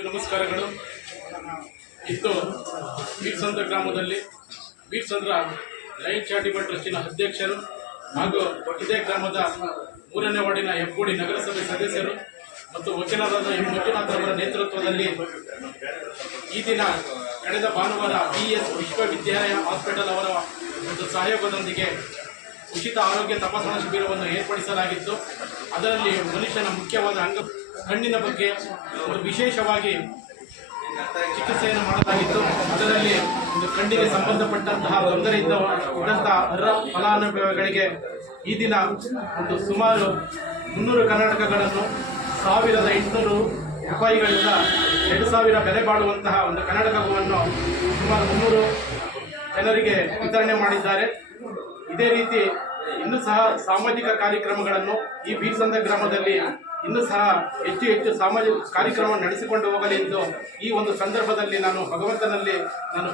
ನಮಸ್ಕಾರಗಳು. ಇಂದು ಬೀರ್ಸಂದ್ರ ಗ್ರಾಮದಲ್ಲಿ ಬೀರ್ಸಂದ್ರ lion charitable ಟ್ರಸ್ಟಿನ ಅಧ್ಯಕ್ಷರು ಹಾಗೂ ಇದೇ ಗ್ರಾಮದ 3ನೇ ವಾರ್ಡಿನ ಹೆಬ್ಬಗೋಡಿ ನಗರಸಭೆ ಸದಸ್ಯರು ಮತ್ತು ವಕೀಲರಾದ ಎಂ ಮಂಜುನಾಥ್ ಅವರ ನೇತೃತ್ವದಲ್ಲಿ ಈ ದಿನ ಕಳೆದ ಭಾನುವಾರ BS ವಿಶ್ವವಿದ್ಯಾಲಯ ಹಾಸ್ಪಿಟಲ್ ಅವರ ಒಂದು ಸಹಯೋಗದೊಂದಿಗೆ ಉಚಿತ ಆರೋಗ್ಯ ತಪಾಸಣಾ ಶಿಬಿರವನ್ನು ಏರ್ಪಡಿಸಲಾಗಿತ್ತು. ಅದರಲ್ಲಿ ಮನುಷ್ಯನ ಮುಖ್ಯವಾದ ಕಣ್ಣಿನ ಬಗ್ಗೆ ಒಂದು ವಿಶೇಷವಾಗಿ ಚಿಕಿತ್ಸೆಯನ್ನು ಮಾಡಲಾಗಿತ್ತು. ಅದರಲ್ಲಿ ಒಂದು ಕಣ್ಣಿಗೆ ಸಂಬಂಧಪಟ್ಟಂತಹ ತೊಂದರೆ ಇದ್ದಂತಹ ಅರ್ಹ ಫಲಾನುಭವಿಗಳಿಗೆ ಈ ದಿನ ಒಂದು ಸುಮಾರು 300 ಕರ್ನಾಟಕಗಳನ್ನು 1800 ರೂಪಾಯಿಗಳಿಂದ 2000 ಬೆಲೆ ಬಾಳುವಂತಹ ಒಂದು ಕರ್ನಾಟಕವನ್ನು ಸುಮಾರು 300 ಜನರಿಗೆ ವಿತರಣೆ ಮಾಡಿದ್ದಾರೆ. ಇದೇ ರೀತಿ ಇನ್ನೂ ಸಹ ಸಾಮಾಜಿಕ ಕಾರ್ಯಕ್ರಮಗಳನ್ನು ಈ ಬೀರ್ಸಂದ್ರ ಗ್ರಾಮದಲ್ಲಿ ಇನ್ನೂ ಸಹ ಹೆಚ್ಚು ಸಾಮಾಜಿಕ ಕಾರ್ಯಕ್ರಮ ನಡೆಸಿಕೊಂಡು ಹೋಗಲೆಂದು ಈ ಒಂದು ಸಂದರ್ಭದಲ್ಲಿ ನಾನು ಭಗವಂತನಲ್ಲಿ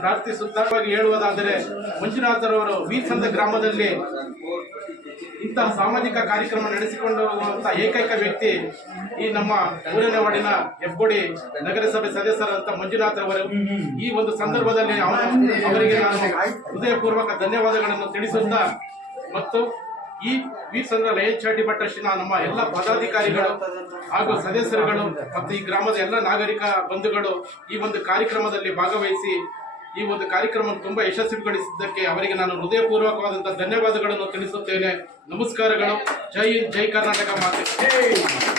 ಪ್ರಾರ್ಥಿಸುತ್ತಾ ಹೇಳುವುದಾದರೆ, ಮಂಜುನಾಥರವರು ಬೀರ್ಸಂದ್ರ ಗ್ರಾಮದಲ್ಲಿ ಇಂತಹ ಸಾಮಾಜಿಕ ಕಾರ್ಯಕ್ರಮ ನಡೆಸಿಕೊಂಡು ಹೋಗುವಂತಹ ಏಕೈಕ ವ್ಯಕ್ತಿ ಈ ನಮ್ಮ 3ನೇ ವಾರ್ಡಿನ ಹೆಬ್ಬಗೋಡಿ ನಗರಸಭೆ ಸದಸ್ಯರಂತ ಮಂಜುನಾಥ್ ಅವರು. ಈ ಒಂದು ಸಂದರ್ಭದಲ್ಲಿ ಅವರಿಗೆ ನಾನು ಹೃದಯಪೂರ್ವಕ ಧನ್ಯವಾದಗಳನ್ನು ತಿಳಿಸುತ್ತಾ ಮತ್ತು ಈ ಬೀರ್ಸಂದ್ರ ಲಯನ್ ಚಾರಿಟಬಲ್ ಟ್ರಸ್ಟಿನ ನಮ್ಮ ಎಲ್ಲ ಪದಾಧಿಕಾರಿಗಳು ಹಾಗೂ ಸದಸ್ಯರುಗಳು ಮತ್ತು ಈ ಗ್ರಾಮದ ಎಲ್ಲ ನಾಗರಿಕ ಬಂಧುಗಳು ಈ ಒಂದು ಕಾರ್ಯಕ್ರಮದಲ್ಲಿ ಭಾಗವಹಿಸಿ ಈ ಒಂದು ಕಾರ್ಯಕ್ರಮವನ್ನು ತುಂಬಾ ಯಶಸ್ವಿಗೊಳಿಸಿದ್ದಕ್ಕೆ ಅವರಿಗೆ ನಾನು ಹೃದಯಪೂರ್ವಕವಾದಂತಹ ಧನ್ಯವಾದಗಳನ್ನು ತಿಳಿಸುತ್ತೇನೆ. ನಮಸ್ಕಾರಗಳು. ಜೈ ಹಿಂದ್, ಜೈ ಕರ್ನಾಟಕ ಮಾತೆ.